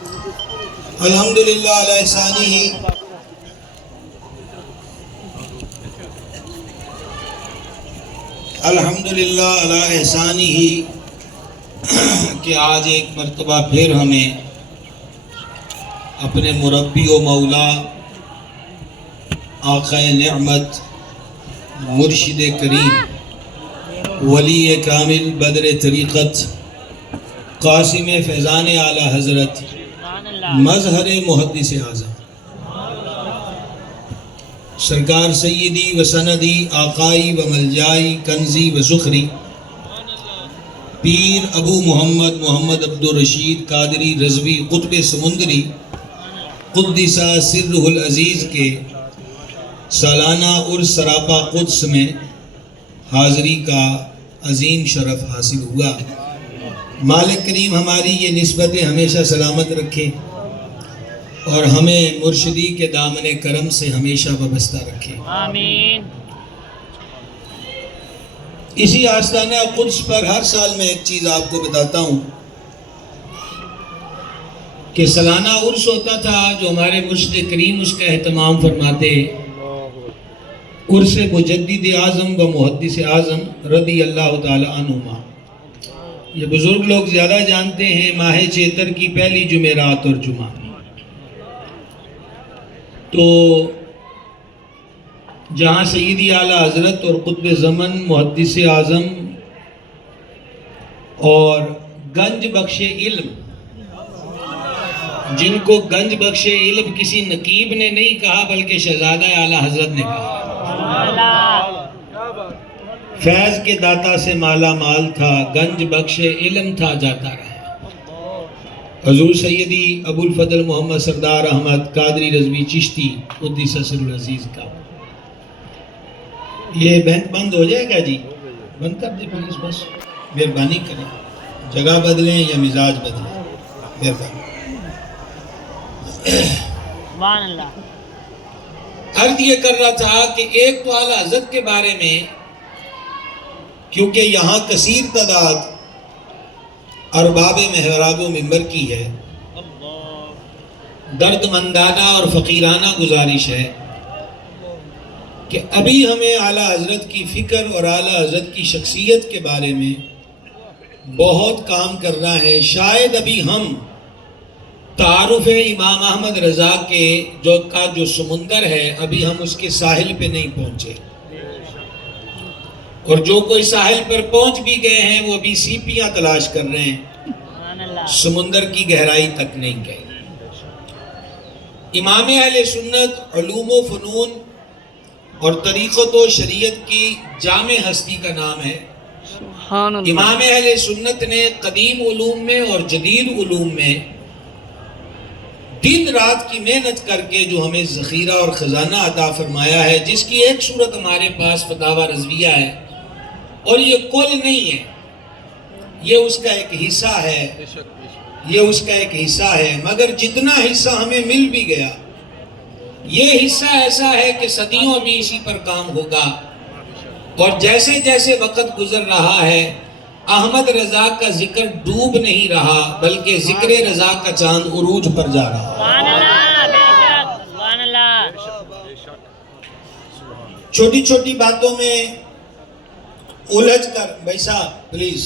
الحمدللہ علی احسانہ الحمدللہ علی احسانہ کہ آج ایک مرتبہ پھر ہمیں اپنے مربی و مولا آقا نعمت مرشد کریم ولی کامل بدر طریقت قاسم فیضان اعلی حضرت مظہر محدث اعظم سرکار سیدی و سندی آقائی و ملجائی کنزی و زخری پیر ابو محمد محمد عبدالرشید قادری رضوی قطب سمندری قدس سرہ العزیز کے سالانہ عرس سراپا قدس میں حاضری کا عظیم شرف حاصل ہوا۔ مالک کریم ہماری یہ نسبتیں ہمیشہ سلامت رکھے اور ہمیں مرشدی کے دامن کرم سے ہمیشہ وابستہ رکھے، آمین۔ اسی آستانہ قدس پر ہر سال میں ایک چیز آپ کو بتاتا ہوں کہ سالانہ عرس ہوتا تھا جو ہمارے مرشد کریم اس کا اہتمام فرماتے، عرس مجدد اعظم و محدث اعظم رضی اللہ تعالی عنہما۔ یہ بزرگ لوگ زیادہ جانتے ہیں، ماہ چیتر کی پہلی جمعرات اور جمعہ۔ تو جہاں سیدی اعلی حضرت اور قطب زمن محدث اعظم اور گنج بخش علم، جن کو گنج بخش علم کسی نقیب نے نہیں کہا بلکہ شہزادہ اعلی حضرت نے کہا، فیض کے داتا سے مالا مال تھا، گنج بخش علم تھا جاتا رہا۔ حضور سیدی ابو الفضل محمد سردار احمد قادری رضوی چشتی قدس سر العزیز کا۔ یہ بینک بند ہو جائے گا جی، بند کر دیں پولیس، بس مہربانی کریں، جگہ بدلیں یا مزاج بدلیں، مہربانی۔ سبحان اللہ۔ عرض یہ کر رہا تھا کہ ایک تو اعلیٰ حضرت کے بارے میں، کیونکہ یہاں کثیر تعداد ارباب محراب و منبر کی ہے، درد مندانہ اور فقیرانہ گزارش ہے کہ ابھی ہمیں اعلیٰ حضرت کی فکر اور اعلیٰ حضرت کی شخصیت کے بارے میں بہت کام کرنا ہے۔ شاید ابھی ہم تعارف امام احمد رضا کے جو سمندر ہے ابھی ہم اس کے ساحل پہ نہیں پہنچے، اور جو کوئی ساحل پر پہنچ بھی گئے ہیں وہ ابھی سیپیاں تلاش کر رہے ہیں، سمندر کی گہرائی تک نہیں گئے۔ امام اہل سنت علوم و فنون اور طریقت و شریعت کی جامع ہستی کا نام ہے۔ امام اہل سنت نے قدیم علوم میں اور جدید علوم میں دن رات کی محنت کر کے جو ہمیں ذخیرہ اور خزانہ عطا فرمایا ہے، جس کی ایک صورت ہمارے پاس فتاوی رضویہ ہے، اور یہ کل نہیں ہے، یہ اس کا ایک حصہ ہے، یہ اس کا ایک حصہ ہے، مگر جتنا حصہ ہمیں مل بھی گیا، یہ حصہ ایسا ہے کہ صدیوں ابھی اسی پر کام ہوگا، اور جیسے جیسے وقت گزر رہا ہے احمد رضا کا ذکر ڈوب نہیں رہا بلکہ ذکر رضا کا چاند عروج پر جا رہا۔ سبحان اللہ، بے شک، سبحان اللہ۔ چھوٹی چھوٹی باتوں میں الجھ کر، بھائی صاحب پلیز،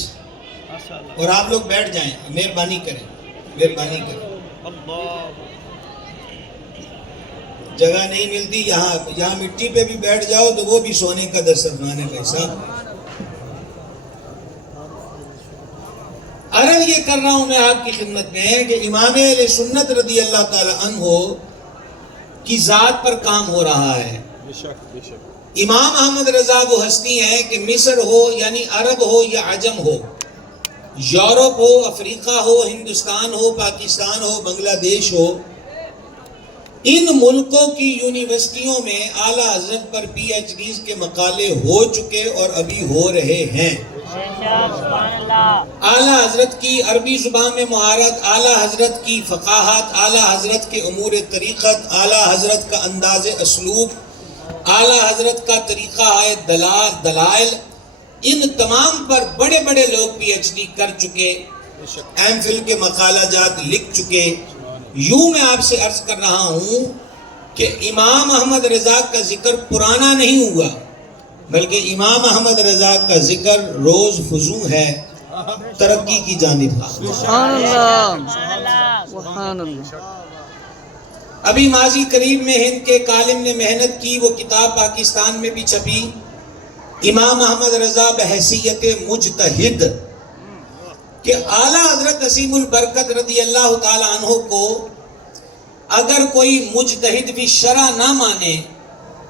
اور آپ لوگ بیٹھ جائیں، مہربانی کریں، مہربانی کریں، جگہ نہیں ملتی، یہاں مٹی پہ بھی بیٹھ جاؤ تو وہ بھی سونے کا دسترخوان ہے بھائی صاحب۔ عرض یہ کر رہا ہوں میں آپ کی خدمت میں کہ امام اہل سنت رضی اللہ تعالی عنہ کی ذات پر کام ہو رہا ہے۔ امام احمد رضا وہ ہستی ہیں کہ مصر ہو یعنی عرب ہو یا عجم ہو، یورپ ہو، افریقہ ہو، ہندوستان ہو، پاکستان ہو، بنگلہ دیش ہو، ان ملکوں کی یونیورسٹیوں میں اعلیٰ حضرت پر پی ایچ ڈیز کے مقالے ہو چکے اور ابھی ہو رہے ہیں۔ اعلیٰ حضرت کی عربی زبان میں مہارت، اعلیٰ حضرت کی فقاہت، اعلیٰ حضرت کے امور طریقت، اعلیٰ حضرت کا انداز اسلوب، اعلیٰ حضرت کا طریقہ ہے دلائل، ان تمام پر بڑے بڑے لوگ پی ایچ ڈی کر چکے، ایم فل کے مقالہ جات لکھ چکے، یوں میں آپ سے عرض کر رہا ہوں کہ امام احمد رضا کا ذکر پرانا نہیں ہوا، بلکہ امام احمد رضا کا ذکر روز فزوں ہے ترقی کی جانب۔ سبحان اللہ سبحان اللہ۔ ابھی ماضی قریب میں ہند کے ایک عالم نے محنت کی، وہ کتاب پاکستان میں بھی چھپی، امام احمد رضا بحیثیت مجتہد، کہ اعلیٰ حضرت عظیم البرکت رضی اللہ تعالی عنہ کو اگر کوئی مجتہد بھی شرع نہ مانے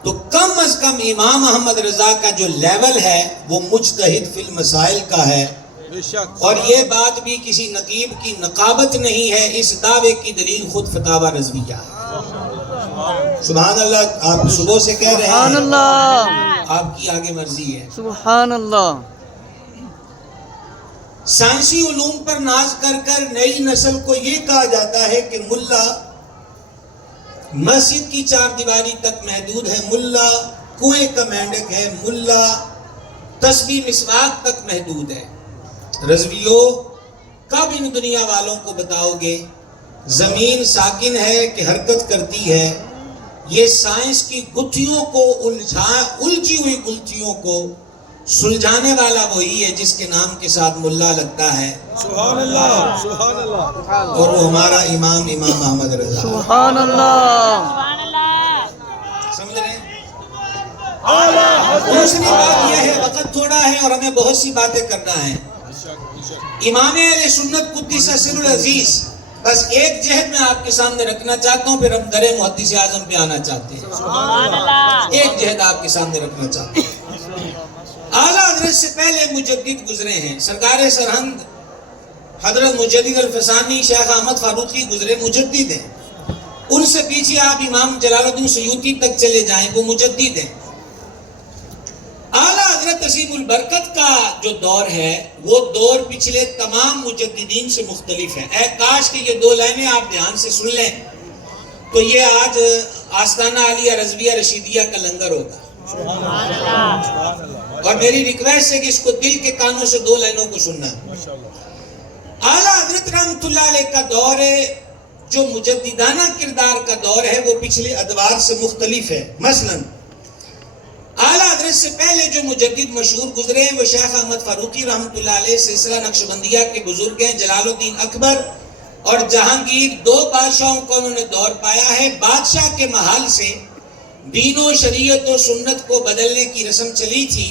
تو کم از کم امام احمد رضا کا جو لیول ہے وہ مجتہد فی المسائل کا ہے، اور یہ بات بھی کسی نقیب کی نقابت نہیں ہے، اس دعوے کی دلیل خود فتاوی رضویہ ہے۔ سبحان اللہ۔ آپ صبح سے کہہ رہے سبحان ہیں، اللہ آپ کی آگے مرضی ہے۔ سبحان اللہ۔ سائنسی علوم پر ناز کر کر نئی نسل کو یہ کہا جاتا ہے کہ ملا مسجد کی چار دیواری تک محدود ہے، ملا کنویں کا مینڈک ہے، ملا تسبیح مسواک تک محدود ہے۔ رضویو، کب ان دنیا والوں کو بتاؤ گے زمین ساکن ہے کہ حرکت کرتی ہے؟ یہ سائنس کی گتھیوں کو الجھی ہوئی گتھیوں کو سلجھانے والا وہی ہے جس کے نام کے ساتھ ملا لگتا ہے، سبحان اللہ سبحان اللہ، اور وہ ہمارا امام احمد رضا۔ سبحان اللہ سبحان اللہ۔ سمجھ رہے ہیں؟ دوسری بات یہ ہے، وقت تھوڑا ہے اور ہمیں بہت سی باتیں کرنا ہے۔ امام اہل سنت قدس سر العزیز، بس ایک جہد میں آپ کے سامنے رکھنا چاہتا ہوں، پھر ہم در محدث اعظم پہ آنا چاہتے ہیں۔ سبحان اللہ۔ ایک جہد آپ کے سامنے رکھنا چاہتا ہوں۔ اعلیٰ حضرت سے پہلے مجدد گزرے ہیں، سرکار سرہند حضرت مجدد الفسانی شیخ احمد فاروقی گزرے، مجدد ہیں۔ ان سے پیچھے آپ امام جلال الدین سیوطی تک چلے جائیں، وہ مجدد ہیں۔ اعلیٰ حضرت عظیم البرکت کا جو دور ہے وہ دور پچھلے تمام مجددین سے مختلف ہے۔ اے کاش کہ یہ دو لائنیں آپ دھیان سے سن لیں تو یہ آج آستانہ عالیہ رضویہ رشیدیہ کا لنگر ہوگا۔ سبحان اللہ۔ اور میری ریکویسٹ ہے کہ اس کو دل کے کانوں سے دو لائنوں کو سننا۔ اعلیٰ حضرت رحمت اللہ علیہ کا دور جو مجددانہ کردار کا دور ہے وہ پچھلے ادوار سے مختلف ہے۔ مثلاً اعلیٰ حضرت سے پہلے جو مجدد مشہور گزرے ہیں وہ شیخ احمد فاروقی رحمت اللہ علیہ سلسلہ نقشبندیہ کے بزرگ ہیں۔ جلال الدین اکبر اور جہانگیر دو بادشاہوں کو انہوں نے دور پایا ہے۔ بادشاہ کے محل سے دین و شریعت و سنت کو بدلنے کی رسم چلی تھی۔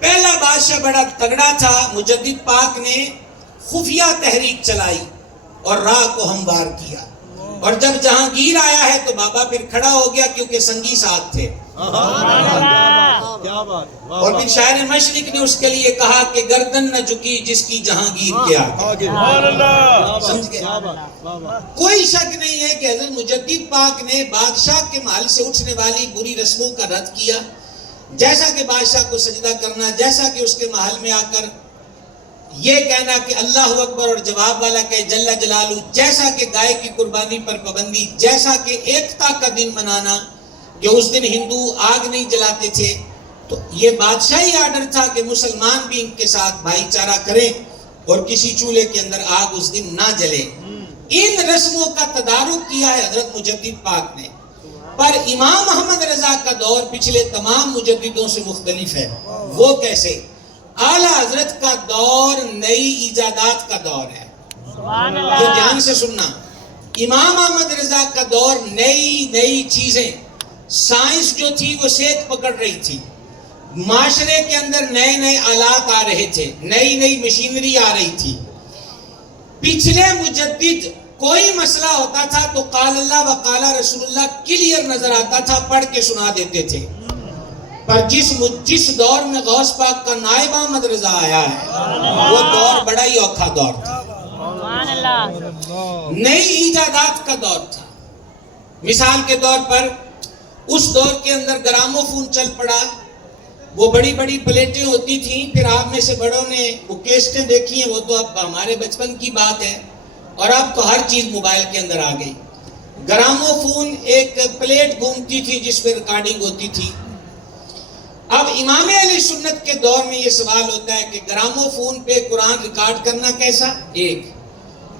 پہلا بادشاہ بڑا تگڑا تھا، مجدد پاک نے خفیہ تحریک چلائی اور راہ کو ہموار کیا، اور جب جہانگیر آیا ہے تو بابا پھر کھڑا ہو گیا کیونکہ سنگی ساتھ تھے۔ کیا بات ہے۔ اور پھر شاعر مشرق نے اس کے لیے کہا کہ گردن نہ جھکی جس کی جہانگیر کے آگے۔ سمجھ گئے؟ کوئی شک نہیں ہے کہ حضرت مجدد پاک نے بادشاہ کے محل سے اٹھنے والی بری رسموں کا رد کیا، جیسا کہ بادشاہ کو سجدہ کرنا، جیسا کہ اس کے محل میں آ کر یہ کہنا کہ اللہ اکبر اور جواب والا کہ جل جلالہ، جیسا کہ گائے کی قربانی پر پابندی، جیسا کہ ایکتا کا دن منانا کہ اس دن ہندو آگ نہیں جلاتے تھے، تو یہ بادشاہی آرڈر تھا کہ مسلمان بھی ان کے ساتھ بھائی چارہ کریں اور کسی چولہے کے اندر آگ اس دن نہ جلے۔ ان رسموں کا تدارک کیا ہے حضرت مجدد پاک نے، پر امام احمد رضا کا دور پچھلے تمام مجددوں سے مختلف ہے۔ وہ کیسے؟ اعلیٰ حضرت کا دور نئی ایجادات کا دور ہے۔ سبحان یہ اللہ۔ دھیان سے سننا، امام احمد رضا کا دور نئی چیزیں، سائنس جو تھی وہ سیک پکڑ رہی تھی، معاشرے کے اندر نئے آلات آ رہے تھے، نئی مشینری آ رہی تھی۔ پچھلے مجدد کوئی مسئلہ ہوتا تھا تو قال اللہ و قال رسول اللہ کلیئر نظر آتا تھا، پڑھ کے سنا دیتے تھے، پر جس دور میں غوث پاک کا نائب احمد رضا آیا ہے وہ دور بڑا ہی اوکھا دور تھا، سبحان اللہ۔ نئی ایجادات کا دور تھا۔ مثال کے طور پر اس دور کے اندر گرامو فون چل پڑا، وہ بڑی پلیٹیں ہوتی تھیں، پھر آپ میں سے بڑوں نے وہ کیسٹیں دیکھی ہیں، وہ تو اب ہمارے بچپن کی بات ہے، اور اب تو ہر چیز موبائل کے اندر آ گئی۔ گرامو فون ایک پلیٹ گھومتی تھی جس پہ ریکارڈنگ ہوتی تھی۔ اب امام اہل سنت کے دور میں یہ سوال ہوتا ہے کہ گرامو فون پہ قرآن ریکارڈ کرنا کیسا؟ ایک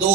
2,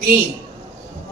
3,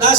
10,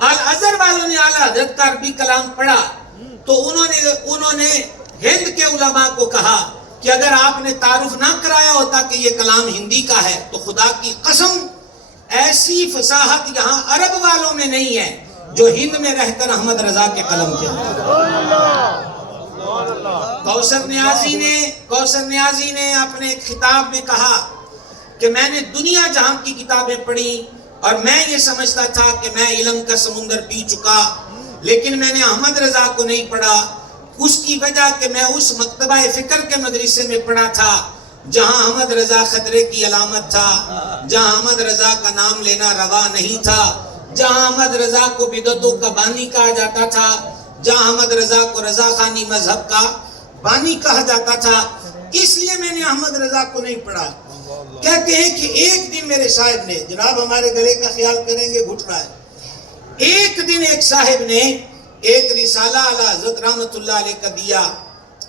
الازہر والوں نے اعلیٰ حضرت کا عربی کلام پڑھا تو انہوں نے ہند کے علماء کو کہا کہ اگر آپ نے تعارف نہ کرایا ہوتا کہ یہ کلام ہندی کا ہے تو خدا کی قسم ایسی فصاحت یہاں عرب والوں میں نہیں ہے جو ہند میں رہ کر احمد رضا کے قلم کیا۔ کوثر نیازی نے اپنے ایک خطاب میں کہا کہ میں نے دنیا جہاں کی کتابیں پڑھی اور میں یہ سمجھتا تھا کہ میں علم کا سمندر پی چکا، لیکن میں نے احمد رضا کو نہیں پڑھا، اس کی وجہ کہ میں اس مکتبہ فکر کے مدرسے میں پڑھا تھا جہاں احمد رضا خطرے کی علامت تھا، جہاں احمد رضا کا نام لینا روا نہیں تھا، جہاں احمد رضا کو بدعتوں کا بانی کہا جاتا تھا، جہاں احمد رضا کو رضا خانی مذہب کا بانی کہا جاتا تھا، اس لیے میں نے احمد رضا کو نہیں پڑھا۔ کہتے ہیں کہ ایک دن میرے صاحب نے، جناب ہمارے گلے کا خیال کریں گے گھٹ رہا ہے، ایک دن ایک صاحب نے ایک رسالہ اعلیٰ حضرت رحمت اللہ علیہ کا دیا،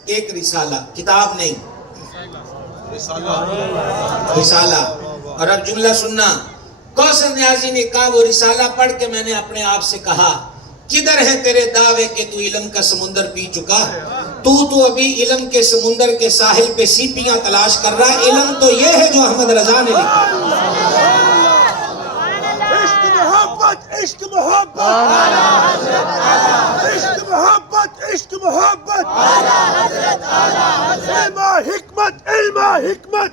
ایک رسالہ، کتاب نہیں، رسالہ۔ اور اب جملہ سننا، کوثر نیازی نے کہا وہ رسالہ پڑھ کے میں نے اپنے آپ سے کہا کدھر ہے تیرے دعوے کہ تو علم کا سمندر پی چکا؟ تو ابھی علم کے سمندر کے ساحل پہ سیپیاں تلاش کر رہا ہے، علم تو یہ ہے جو احمد رضا نے لکھا۔ عشق محبت، عشق محبت، عشق محبت، عشق محبت، علم حکمت، علم حکمت،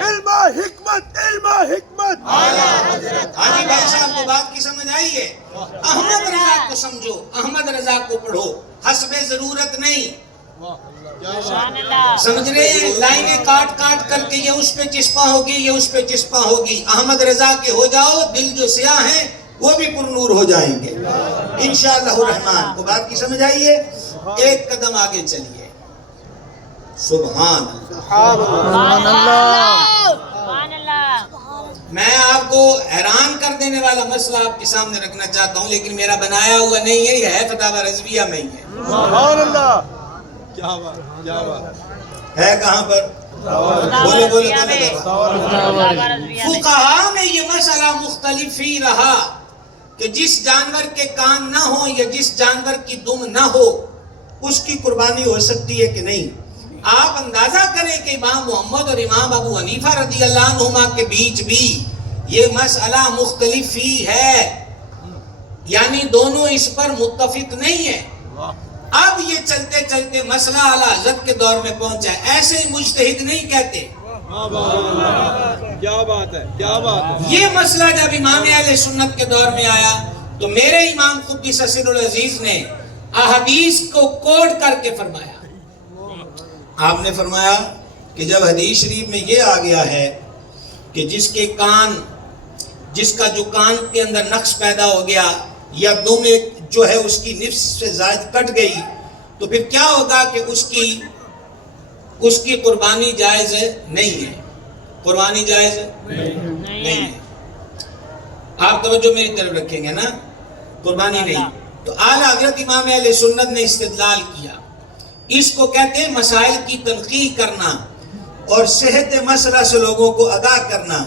علم حکمت، علم حکمت۔ ہاں جی بھائی صاحب کو بات کی سمجھ آئی ہے؟ احمد رضا کو سمجھو، احمد رضا کو پڑھو، حسب ضرورت نہیں۔ سمجھ رہے ہیں؟ لائنیں کاٹ کاٹ کر کے یہ اس پہ چسپاں ہوگی، یہ اس پہ چسپاں ہوگی۔ احمد رضا کے ہو جاؤ، دل جو سیاہ ہیں وہ بھی پر نور ہو جائیں گے انشاءاللہ الرحمن۔ کو بات کی سمجھ آئی ہے؟ ایک قدم آگے چلیے۔ سبحان اللہ۔ میں آپ کو حیران کر دینے والا مسئلہ آپ کے سامنے رکھنا چاہتا ہوں، لیکن میرا بنایا ہوا نہیں ہے، یہ ہے فتاوی رضویہ میں ہی ہے۔ سبحان اللہ، کیا بات، کیا بات ہے کہاں پر؟ بولے بولے بولے۔ فقہاء میں یہ مسئلہ مختلف ہی رہا کہ جس جانور کے کان نہ ہو یا جس جانور کی دم نہ ہو اس کی قربانی ہو سکتی ہے کہ نہیں۔ آپ اندازہ کریں کہ امام محمد اور امام ابو حنیفہ رضی اللہ عنہما کے بیچ بھی یہ مسئلہ مختلف ہی ہے، یعنی دونوں اس پر متفق نہیں ہیں۔ اب یہ چلتے چلتے مسئلہ اعلیٰ حضرت کے دور میں پہنچا ہے، ایسے ہی مجتہد نہیں کہتے۔ کیا بات ہے، کیا بات ہے۔ یہ مسئلہ جب امام اہل سنت کے دور میں آیا تو میرے امام قدس سر العزیز نے احادیث کو کوڈ کر کے فرمایا۔ آپ نے فرمایا کہ جب حدیث شریف میں یہ آ گیا ہے کہ جس کا جو کان کے اندر نقص پیدا ہو گیا یا دم جو ہے اس کی نفس سے زائد کٹ گئی تو پھر کیا ہوگا کہ اس کی قربانی جائز نہیں ہے، قربانی جائز نہیں ہے۔ آپ توجہ میری طرف رکھیں گے نا، قربانی نہیں۔ تو اعلیٰ حضرت امام اہل سنت نے استدلال کیا، اس کو کہتے ہیں مسائل کی تنقیح کرنا اور صحت مسئلہ سے لوگوں کو آگاہ کرنا۔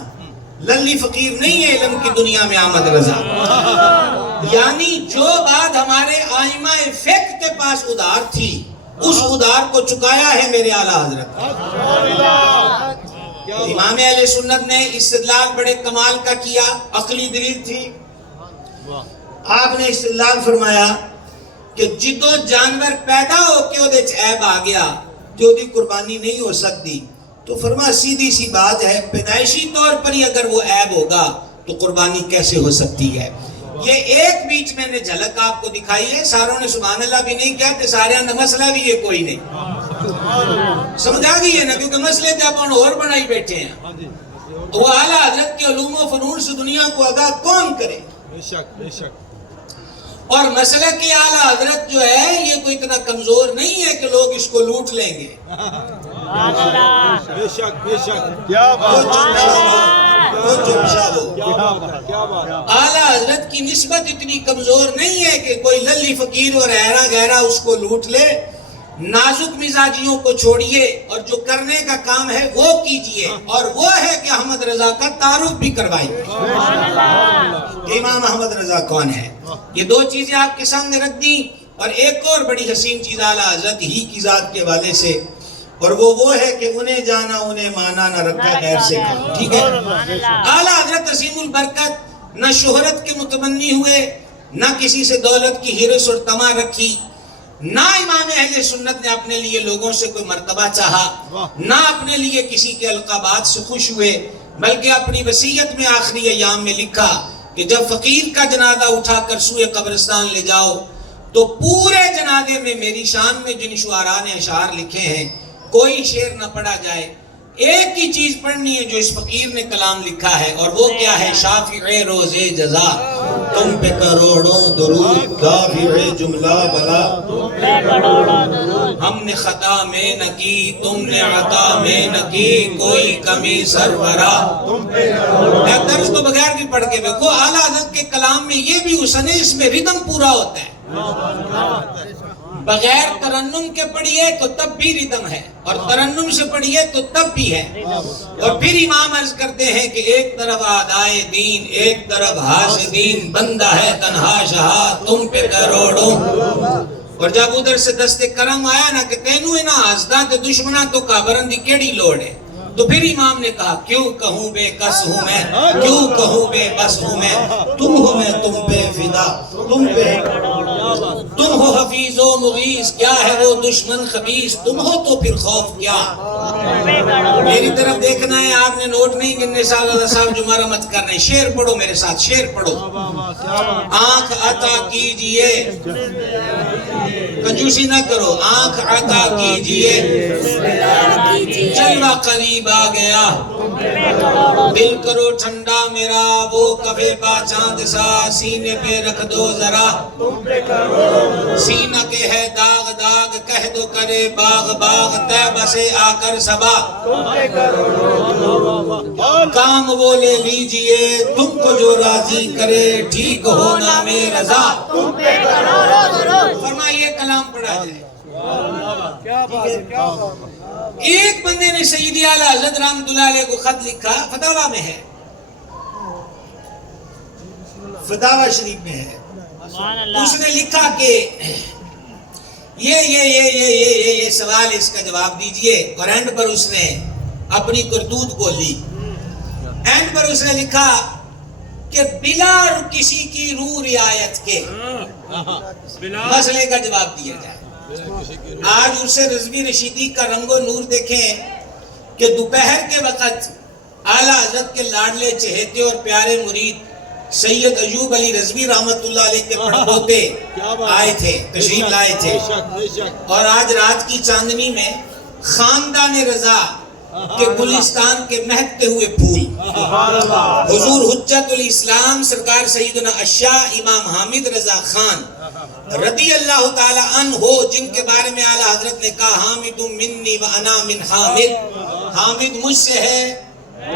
للی فقیر نہیں ہے علم کی دنیا میں احمد رضا، یعنی جو بات ہمارے ائمہ فقہ کے پاس ادھار تھی اس ادھار کو چکایا ہے میرے اعلیٰ حضرت۔ امام اہل سنت نے استدلال بڑے کمال کا کیا، عقلی دلیل تھی۔ آپ نے استدلال فرمایا کہ جدو جانور پیدا ہو کے وہ عیب آ گیا جو دی قربانی نہیں ہو سکتی، تو فرما سیدھی سی بات ہے، پیدائشی طور پر ہی اگر وہ عیب ہوگا تو قربانی کیسے ہو سکتی ہے۔ یہ ایک بیچ میں نے جھلک آپ کو دکھائی ہے، ساروں نے سبحان اللہ بھی نہیں کہتے، سارے نے مسئلہ بھی یہ کوئی نہیں سمجھا گئی ہے نا، کیونکہ مسئلے تے اپن اور بنائی بیٹھے ہیں۔ وہ اعلیٰ حضرت کے علوم و فنون سے دنیا کو آگاہ کون کرے؟ بے شک، بے شک۔ اور مسئلہ کہ اعلیٰ حضرت جو ہے یہ کوئی اتنا کمزور نہیں ہے کہ لوگ اس کو لوٹ لیں گے۔ بے شک، بے شک، کیا بات، کیا بات۔ اعلیٰ حضرت کی نسبت اتنی کمزور نہیں ہے کہ کوئی للی فقیر اور ایرا گہرا اس کو لوٹ لے۔ نازک مزاجیوں کو چھوڑیے اور جو کرنے کا کام ہے وہ کیجئے، اور وہ ہے کہ احمد رضا کا تعارف بھی کروائیے کہ امام احمد رضا کون ہے۔ یہ دو چیزیں آپ کے سامنے رکھ دی، اور ایک اور بڑی حسین چیز اعلیٰ حضرت ہی کی ذات کے والے سے، اور وہ ہے کہ انہیں جانا انہیں مانا نہ رکھا غیر سے کھانا، ٹھیک ہے۔ اعلیٰ حضرت عظیم البرکت نہ شہرت کے متمنی ہوئے، نہ کسی سے دولت کی حرص اور طمع رکھی، نہ امام اہل سنت نے اپنے لیے لوگوں سے کوئی مرتبہ چاہا، نہ اپنے لیے کسی کے القابات سے خوش ہوئے، بلکہ اپنی وصیت میں آخری ایام میں لکھا کہ جب فقیر کا جنازہ اٹھا کر سوئے قبرستان لے جاؤ تو پورے جنازے میں میری شان میں جن شعراء نے اشعار لکھے ہیں کوئی شعر نہ پڑھا جائے، ایک ہی چیز پڑھنی ہے جو اس فقیر نے کلام لکھا ہے، اور وہ کیا ہے؟ شافع روز جزا تم پہ کروڑوں درود، دافع جملہ بلا ہم نے خطا میں نہ کی تم نے عطا میں نہ کی، کوئی کمی سرورا درس تو بغیر بھی پڑھ کے دیکھو، اعلیٰ حضرت کے کلام میں یہ بھی حسن ہے، اس میں ردم پورا ہوتا ہے، بغیر ترنم کے پڑھیے تو تب بھی ردم ہے، اور ترنم سے پڑھیے تو تب بھی ہے۔ اور پھر امام عرض کرتے ہیں کہ ایک طرف آدائے دین ایک طرف حاسدین، بندہ ہے تنہا شاہ تم پہ کروڑوں، اور جب ادھر سے دست کرم آیا نا کہ تینوں ہے نا حاسداں تے دشمناں تو کابرن دی کیڑی لوڑ ہے، تو پھر امام نے کہا کیوں کہوں بے کس ہوں میں، کیوں کہوں بے بس ہوں میں، تم ہو میں تم پہ فدا، تم ہو حفیظ و مغیث، کیا ہے وہ دشمن خبیث، تم ہو تو پھر خوف کیا۔ میری طرف دیکھنا ہے، آپ نے نوٹ نہیں کرنے صاحب جو مرمت کر رہے ہیں، شعر پڑھو میرے ساتھ، شعر پڑھو۔ آنکھ عطا کیجئے، کنجوسی نہ کرو، آنکھ عطا کیجئے، جلوہ قریب آ گیا، دل کرو ٹھنڈا میرا، وہ کبے با چاند سا، سینے پہ رکھ دو ذرا، سینہ کے ہے داغ داغ، کہہ دو کرے باغ باغ، طیبہ سے آ کر صبا، کام وہ لے لیجئے، تم کو جو راضی کرے، ٹھیک ہونا میں رضا۔ فرمائیے کلام پڑھا جائے۔ ایک بندے نے سیدی اعلیٰ حضرت رحمۃ اللہ علیہ کو خط لکھا، فتاویٰ میں ہے، فتاویٰ شریف میں ہے، اس نے لکھا کہ یہ سوال اس کا جواب دیجئے، اور اینڈ پر اس نے اپنی کرتوت بولی، اینڈ پر اس نے لکھا کہ بلا کسی کی روح رعایت کے مسئلے کا جواب دیا جائے۔ آج اسے رضوی رشیدی کا رنگ و نور دیکھیں کہ دوپہر کے وقت اعلیٰ حضرت کے لاڈلے چہیتے اور پیارے مرید سید ایوب علی رضوی رحمت اللہ علیہ کے پڑپوتے آئے تھے، تشریف لائے تھے، اور آج رات کی چاندنی میں خاندان رضا کہ گلستان کے مہکتے ہوئے پھول، حضور حجت الاسلام سرکار سیدنا اشاہ امام حامد رضا خان رضی اللہ تعالی عنہ ہو، جن کے بارے میں اعلیٰ حضرت نے کہا حامد منی و انا من حامد، حامد مجھ سے ہے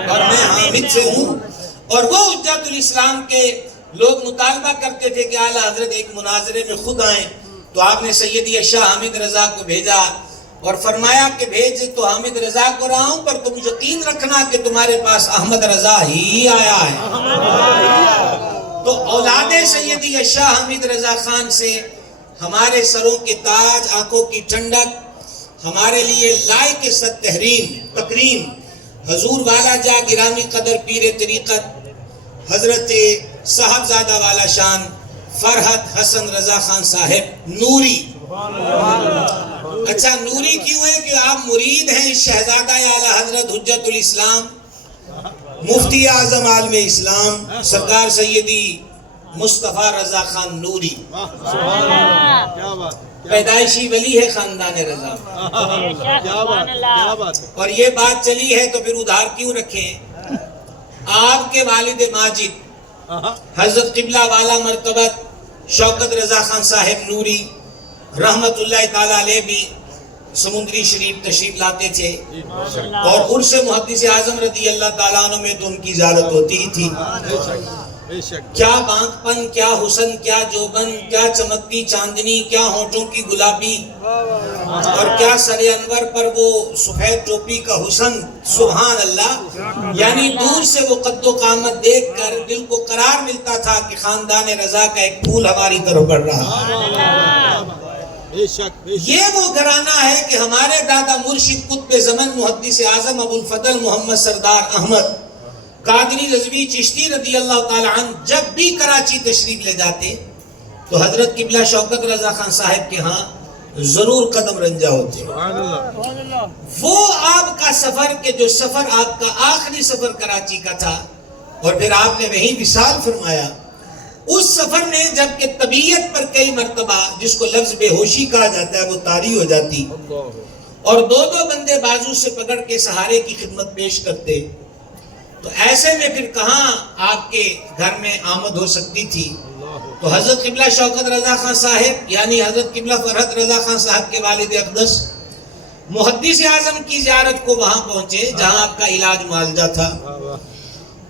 اور میں حامد سے ہوں۔ اور وہ حجت الاسلام کے لوگ مطالبہ کرتے تھے کہ اعلیٰ حضرت ایک مناظرے میں خود آئیں، تو آپ نے سیدی اشاہ حامد رضا کو بھیجا اور فرمایا کہ بھیج تو حامد رضا کو رہا ہوں، پر تم یقین رکھنا کہ تمہارے پاس احمد رضا ہی آیا ہے۔ تو اولاد سیدی اشاہ حامد رضا خان سے ہمارے سروں کے تاج، آنکھوں کی ٹھنڈک، ہمارے لیے لائق صد تکریم حضور والا جا گرامی قدر پیر طریقت حضرت صاحبزادہ والا شان فرحت حسن رضا خان صاحب نوری۔ اچھا نوری کیوں ہے؟ کہ آپ مرید ہیں شہزادہ اعلیٰ حضرت حجت الاسلام مفتی اعظم عالم اسلام سرکار سیدی مصطفیٰ رضا خان نوری، پیدائشی ولی ہے خاندان رضا، اور یہ بات چلی ہے تو پھر ادھار کیوں رکھیں؟ آپ کے والد ماجد حضرت قبلہ والا مرتبت شوکت رضا خان صاحب نوری رحمت اللہ تعالیٰ علیہ بھی سمندری شریف تشریف لاتے تھے، اور عرس محدث اعظم رضی اللہ تعالیٰ عنہ میں تو ان کی زیارت ہوتی ہی تھی۔ بے شک کیا بانک پن، کیا حسن، کیا جوبن، کیا چمکتی چاندنی، کیا ہونٹوں کی گلابی، اور کیا سر انور پر وہ سفید ٹوپی کا حسن، سبحان اللہ. یعنی دور سے وہ قد و قامت دیکھ کر دل کو قرار ملتا تھا کہ خاندان رضا کا ایک پھول ہماری طرف بڑھ رہا ہے. بے شک بے شک. یہ وہ گھرانہ ہے کہ ہمارے دادا مرشد قطب زمن محدث اعظم ابو الفضل محمد سردار احمد قادری رضوی چشتی رضی اللہ تعالی عنہ جب بھی کراچی تشریف لے جاتے تو حضرت قبلہ شوکت رضا خان صاحب کے ہاں ضرور قدم رنجا ہوتے. سبحان اللہ. وہ آپ کا سفر کہ جو سفر آپ کا آخری سفر کراچی کا تھا اور پھر آپ نے وہیں وصال فرمایا، اس سفر نے جب کہ طبیعت پر کئی مرتبہ جس کو لفظ بے ہوشی کہا جاتا ہے وہ طاری ہو جاتی اور دو بندے بازو سے پکڑ کے سہارے کی خدمت پیش کرتے، تو ایسے میں پھر کہاں آپ کے گھر میں آمد ہو سکتی تھی. تو حضرت قبلہ شوکت رضا خان صاحب یعنی حضرت قبلہ فرحت رضا خان صاحب کے والد اقدس محدث اعظم کی زیارت کو وہاں پہنچے جہاں آپ کا علاج معالجہ تھا.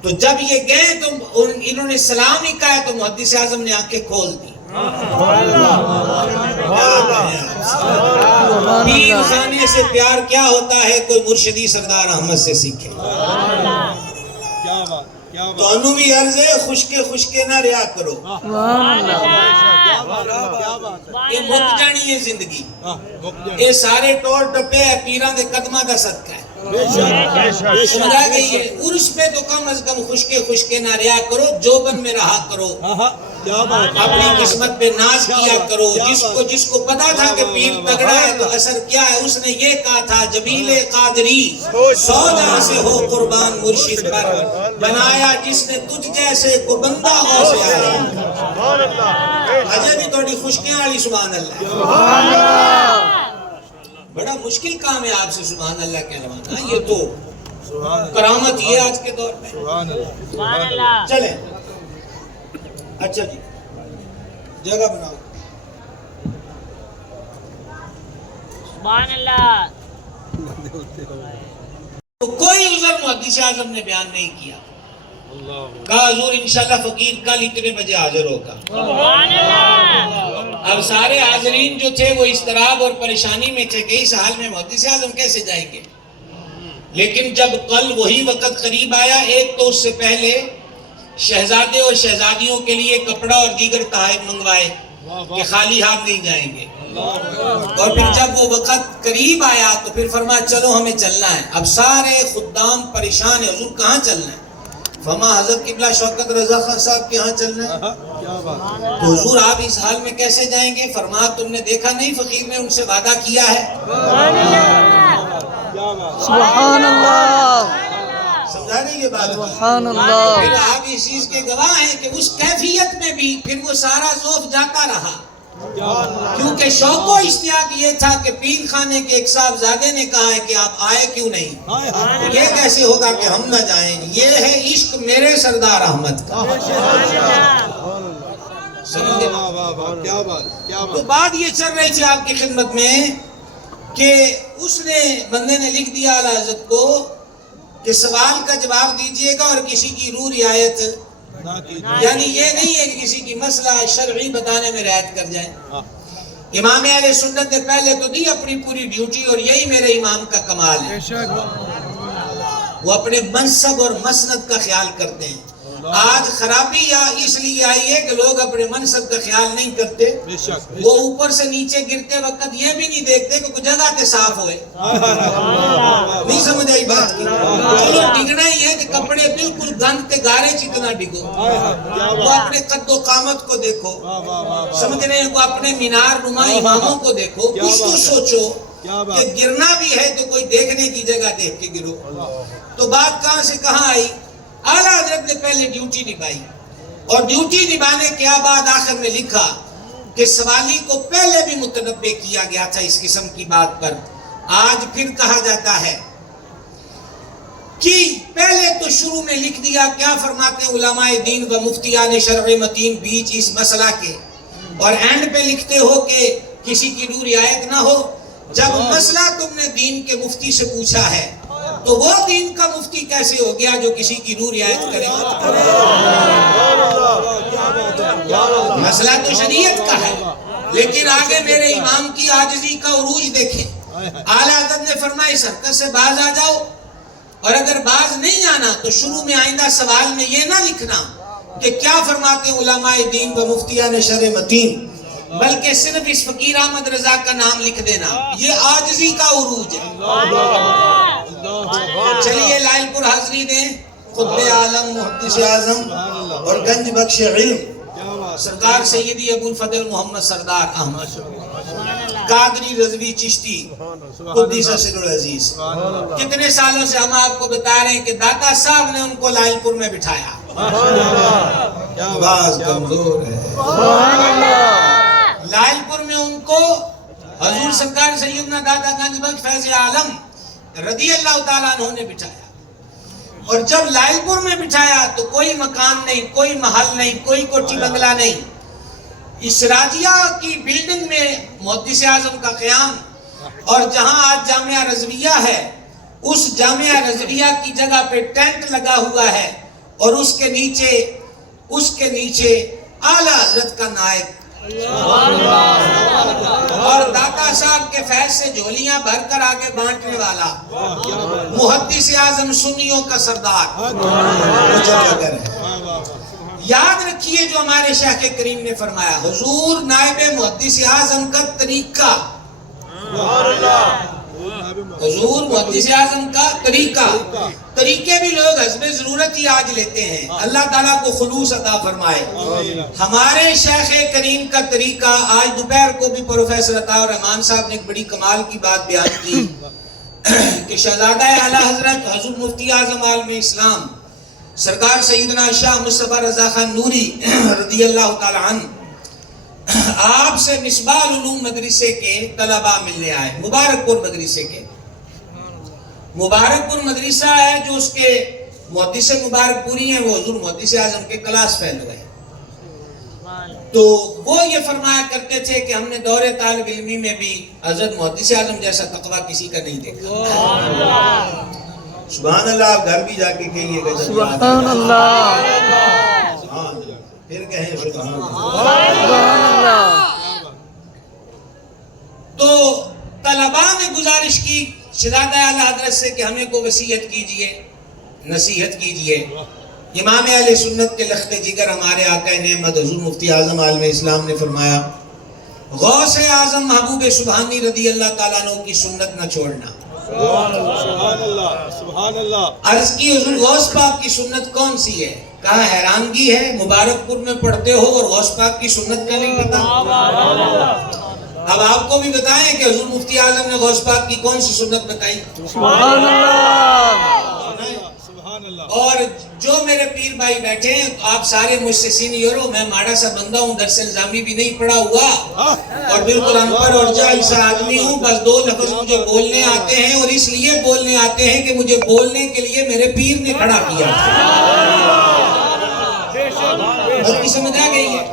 تو جب یہ گئے تو انہوں نے سلام ہی کہا تو محدث اعظم نے آنکھیں کھول دی. پیر خانے سے پیار کیا ہوتا ہے کوئی مرشدی سردار احمد سے سیکھے. کیا بات کیا تو بات. انو بھی عرض ہے خشکے نہ ریا کرو، کیا بات ہے. یہ مک جانی ہے زندگی. مک جائے. یہ سارے ٹور ٹپے ہے پیران دے قدمہ دا صدقہ ہے. بے شک بے شک بے شک. سمجھا گئی ہے. عرس پہ تو کم از کم خشکے نہ ریا کرو، جوبن میں رہا کرو، کیا بات. اپنی قسمت پہ ناز کیا کرو. جس کو پتا تھا کہ پیر تگڑا ہے تو اثر کیا ہے، اس نے یہ کہا تھا جبیل قادری 100 جہاں سے ہو قربان مرشد پر، بنایا جس نے تجھ جیسے کو بندہ ہو سے آیا. اجے بھی توڑی خشکیاں والی سبحان اللہ. بڑا مشکل کام ہے آپ سے سبحان اللہ کہلوانا. یہ تو کرامت یہ آج کے دور میں. سبحان اللہ. سبحان اللہ. چلیں اچھا جی جگہ بناؤ. سبحان اللہ. تو کوئی عذر محدث اعظم نے بیان نہیں کیا. کہا حضور انشاءاللہ فقیر کل اتنے بجے حاضر ہوگا. سبحان اللہ. اب سارے حاضرین جو تھے وہ اضطراب اور پریشانی میں تھے کہ اس حال میں محدث اعظم کیسے جائیں گے. لیکن جب کل وہی وقت قریب آیا، ایک تو اس سے پہلے شہزادے اور شہزادیوں کے لیے کپڑا اور دیگر تحائف منگوائے کہ خالی ہاتھ نہیں جائیں گے. اور پھر جب وہ وقت قریب آیا تو پھر فرمایا چلو ہمیں چلنا ہے. اب سارے خدام پریشان ہیں، حضور کہاں چلنا ہے؟ فرما حضرت قبلہ شوکت رضا خان صاحب کے ہاں چلنا ہے. کیا بات. تو حضور آپ اس حال میں کیسے جائیں گے؟ فرما تم نے دیکھا نہیں فقیر نے ان سے وعدہ کیا ہے. کیا بات. سبحان اللہ. سمجھا نہیں یہ بات؟ سبحان اللہ. پھر آپ اس چیز کے گواہ ہیں کہ اس کیفیت میں بھی پھر وہ سارا ذوق جاتا رہا، کیونکہ شوق و اشتیاق یہ تھا کہ پیر خانے کے ایک صاحبزادے نے کہا ہے کہ آپ آئے کیوں نہیں؟ یہ کیسے ہوگا کہ ہم نہ جائیں؟ یہ ہے عشق میرے سردار احمد کا. سمجھے؟ کیا بات کیا تو بات. بات یہ چل رہی تھی آپ کی خدمت میں کہ اس نے بندے نے لکھ دیا اعلیٰ حضرت کو کہ سوال کا جواب دیجئے گا اور کسی کی روح رعایت، یعنی یہ نہیں ہے کہ کسی کی مسئلہ شرعی بتانے میں رعایت کر جائیں. امام اہل سنت نے پہلے تو دی اپنی پوری ڈیوٹی اور یہی میرے امام کا کمال ہے. وہ اپنے منصب اور مسند کا خیال کرتے ہیں. آج خرابی اس لیے آئی ہے کہ لوگ اپنے منصب کا خیال نہیں کرتے. وہ اوپر سے نیچے گرتے وقت یہ بھی نہیں دیکھتے کہ کچھ جگہ تے صاف ہوئے. نہیں سمجھ آئی بات کی؟ چلو ڈگنا ہی ہے کہ کپڑے بالکل گند تے گارے چکنا ڈگو. وہ اپنے قد و قامت کو دیکھو، سمجھ رہے ہیں؟ وہ اپنے مینار نما اماموں کو دیکھو. کچھ تو سوچو کہ گرنا بھی ہے تو کوئی دیکھنے کی جگہ دیکھ کے گرو. تو بات کہاں سے کہاں آئی؟ اعلیٰ حضرت نے پہلے ڈیوٹی نبھائی اور ڈیوٹی نبھانے کے بعد آخر میں لکھا کہ سوالی کو پہلے بھی متنبع کیا گیا تھا اس قسم کی بات پر. آج پھر کہا جاتا ہے کہ پہلے تو شروع میں لکھ دیا. کیا فرماتے ہیں علماء دین و مفتیان شرع متین بیچ اس مسئلہ کے، اور اینڈ پہ لکھتے ہو کہ کسی کی روح رعایت نہ ہو. جب مسئلہ تم نے دین کے مفتی سے پوچھا ہے تو وہ دین کا مفتی کیسے ہو گیا جو کسی کی روح رعایت کرے؟ مسئلہ تو شریعت کا ہے، لیکن آگے میرے امام کی عاجزی کا عروج دیکھیں۔ اعلیٰ حضرت نے فرمایا اس حرکت سے باز آ جاؤ، اور اگر باز نہیں آنا تو شروع میں آئندہ سوال میں یہ نہ لکھنا کہ کیا فرماتے علماء دین و مفتیان شرع متین، بلکہ صرف اس فقیر احمد رضا کا نام لکھ دینا۔ یہ عاجزی کا عروج ہے۔ چلیے لائل پور حاضری دیں خطب عالم محدث اعظم اور گنج بخش علم سرکار سیدی ابو الفضل محمد سردار احمد قادری رضوی چشتی قدس سر العزیز۔ کتنے سالوں سے ہم آپ کو بتا رہے ہیں کہ داتا صاحب نے ان کو لائل پور میں بٹھایا۔ آواز کمزور ہے۔ لائل پور میں ان کو حضور سرکار سیدنا داتا گنج بخش فیض عالم رضی اللہ تعالیٰ عنہ نے بٹھایا، اور جب لائل پور میں بٹھایا تو کوئی مکان نہیں، کوئی محل نہیں، کوئی کوٹھی بنگلہ نہیں۔ اس راجیہ کی بلڈنگ میں محدث اعظم کا قیام، اور جہاں آج جامعہ رضویہ ہے اس جامعہ رضویہ کی جگہ پہ ٹینٹ لگا ہوا ہے، اور اس کے نیچے اعلیٰ حضرت کا نائب اور داتا صاحب کے فیض سے جھولیاں بھر کر آگے بانٹنے والا محدث اعظم سنیوں کا سردار یاد رکھیے جو ہمارے شیخ کریم نے فرمایا، حضور نائب محدث اعظم کا طریقہ، حضور محدث اعظم کا طریقے بھی لوگ حسب ضرورت ہی آج لیتے ہیں۔ اللہ تعالیٰ کو خلوص عطا فرمائے۔ ہمارے شیخ کریم کا طریقہ، آج دوپہر کو بھی پروفیسر عطا الرحمان صاحب نے ایک بڑی کمال کی بات بیان کی کہ شہزادہ اعلیٰ حضرت حضور مفتی اعظم عالم اسلام سرکار سیدنا شاہ مصطفیٰ رضا خان نوری رضی اللہ تعالیٰ عنہ آپ سے مصباح العلوم مدرسے کے طلباء ملنے آئے، مبارک پور مدرسے کے۔ مبارک پور مدرسہ ہے جو اس کے محدث مبارک پوری ہیں، وہ حضور محدث اعظم کے کلاس فیلو ہے۔ تو وہ یہ فرمایا کرتے تھے کہ ہم نے دور طالب علمی میں بھی حضرت محدث اعظم جیسا تقویٰ کسی کا نہیں دیکھا۔ سبحان اللہ، آپ گھر بھی جا کے کہیے گا سبحان اللہ، پھر کہیں سبحان اللہ۔ تو طلباء نے گزارش کی شہزادہ اعلیٰ حضرت سے کہ ہمیں کو وصیت کیجئے، نصیحت کیجئے۔ امام اہل سنت کے لخت جگر ہمارے آقا نعمت حضور مفتی اعظم عالم اسلام نے فرمایا، غوث اعظم محبوب سبحانی رضی اللہ تعالیٰ عنہ کی سنت نہ چھوڑنا۔ سبحان اللہ، سبحان اللہ۔ عرض کی حضور غوث پاک کی سنت کون سی ہے؟ کہا حیرانگی ہے، مبارک پور میں پڑھتے ہو اور غوث پاک کی سنت کا نہیں پتا؟ اب آپ کو بھی بتائیں کہ حضور مفتی اعظم نے غوث پاک کی کون سی سنت بتائی؟ سبحان اللہ۔ اور جو میرے پیر بھائی بیٹھے ہیں، آپ سارے مجھ سے سینئر ہو، میں ماڑا سا بندہ ہوں، درس الزامی بھی نہیں پڑھا ہوا اور بالکل ان پڑھ اور جاہل سا آدمی ہوں، بس 2 لفظ مجھے بولنے آتے ہیں، اور اس لیے بولنے آتے ہیں کہ مجھے بولنے کے لیے میرے پیر نے کھڑا کیا تھا۔ بات کی سمجھ آ گئی ہے؟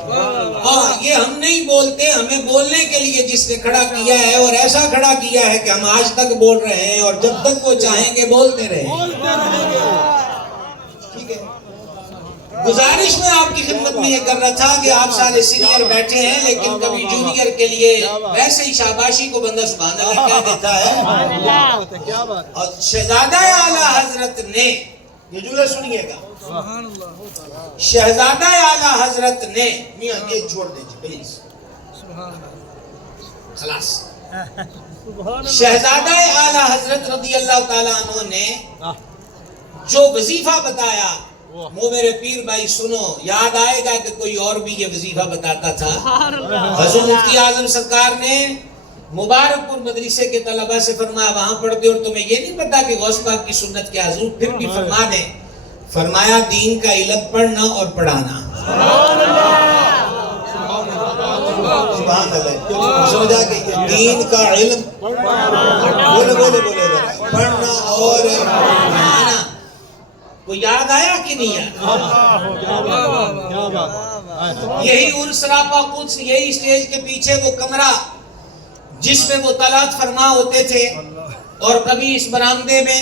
اور یہ ہم نہیں بولتے، ہمیں بولنے کے لیے جس نے کھڑا کیا ہے، اور ایسا کھڑا کیا ہے کہ ہم آج تک بول رہے ہیں اور جب تک وہ چاہیں گے بولتے رہیں۔ ٹھیک ہے، گزارش میں آپ کی خدمت میں یہ کر رہا تھا کہ آپ سارے سینئر بیٹھے ہیں، لیکن کبھی جونیئر کے لیے ویسے ہی شاباشی کو بندہ سبحان اللہ کہہ دیتا ہے۔ اور شہزادہ اعلیٰ حضرت نے، یہ جملہ سنیے گا، شہزادہ اعلیٰ حضرت نے، میاں یہ چھوڑ دیجیے پلیز، خلاص، شہزادہ اعلیٰ حضرت رضی اللہ تعالیٰ عنہ نے جو وظیفہ بتایا، وہ میرے پیر بھائی سنو، یاد آئے گا کہ کوئی اور بھی یہ وظیفہ بتاتا تھا۔ حضور مفتی اعظم سرکار نے مبارک پور مدرسے کے طلباء سے فرمایا وہاں پڑھتے اور تمہیں یہ نہیں پتا کہ غوث پاک کی سنت کیا؟ حضور پھر بھی فرما دیں، فرمایا دین کا علم پڑھنا اور پڑھانا۔ سبحان اللہ، سمجھا کہ دین کا علم بولے پڑھنا اور پڑھانا۔ وہ یاد آیا کہ نہیں آیا؟ یہی سراپا قدس، یہی اسٹیج کے پیچھے وہ کمرہ جس میں وہ طلعت فرما ہوتے تھے، اور کبھی اس برآمدے میں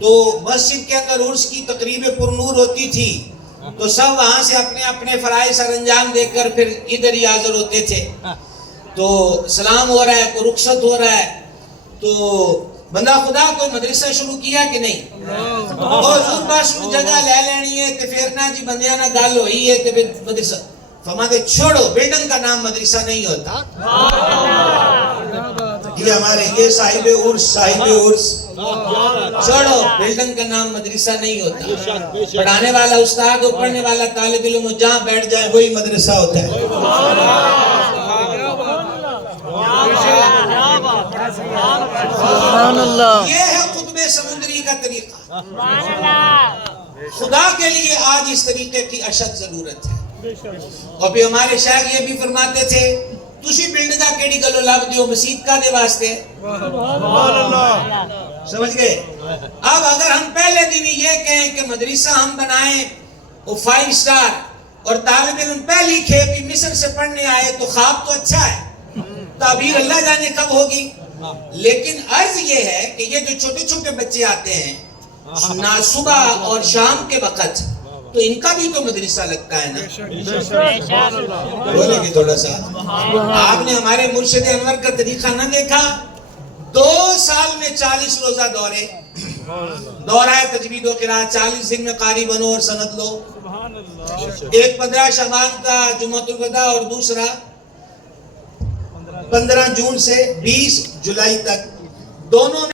تو مسجد کے اندر عرس کی تقریبیں پر نور ہوتی تھی، تو سب وہاں سے اپنے اپنے فرائض سر انجام دے کر پھر ادھر ہی حاضر ہوتے تھے. تو سلام ہو رہا ہے، کوئی رخصت ہو رہا ہے، تو بندہ خدا کوئی مدرسہ شروع کیا کہ نہیں؟ اور حضور بس جگہ لے لینی ہے تے پھر نہ جی بندیاں نہ گل ہوئی ہے تے پھر مدرسہ فرماتے چھوڑو، بلڈنگ کا نام مدرسہ نہیں ہوتا. یہ ہمارے یہ صاحب عرس چھوڑو، بلڈنگ کا نام مدرسہ نہیں ہوتا. پڑھانے والا استاد اور پڑھنے والا طالب علم جہاں بیٹھ جائے وہی مدرسہ ہوتا ہے. سبحان اللہ. یہ ہے قطب سمندری کا طریقہ. سبحان اللہ. خدا کے لیے آج اس طریقے کی اشد ضرورت ہے. اور پھر ہمارے شاعر یہ بھی فرماتے تھے تسی بلڈنگا کیڑی گلو لب دیو مسجد کا دے واسطے. سمجھ گئے؟ اب اگر ہم پہلے دن یہ کہیں کہ مدرسہ ہم بنائیں وہ 5 سٹار اور طالب علم پہلی کھیپی مصر سے پڑھنے آئے تو خواب تو اچھا ہے، تعبیر اللہ جانے کب ہوگی. لیکن عرض یہ ہے کہ یہ جو چھوٹے چھوٹے بچے آتے ہیں صبح اور شام کے وقت، تو ان کا بھی تو مدرسہ لگتا ہے نا. بولے گی تھوڑا سا. آپ نے ہمارے مرشد انور کا طریقہ نہ دیکھا؟ 2 سال میں 40 روزہ دورہ تجوید و قرات، 40 دن میں قاری بنو اور سند لو. ایک 15 شعبان کا جمعۃ الوداع اور دوسرا 15 جون سے 20 جولائی تک، دونوں میں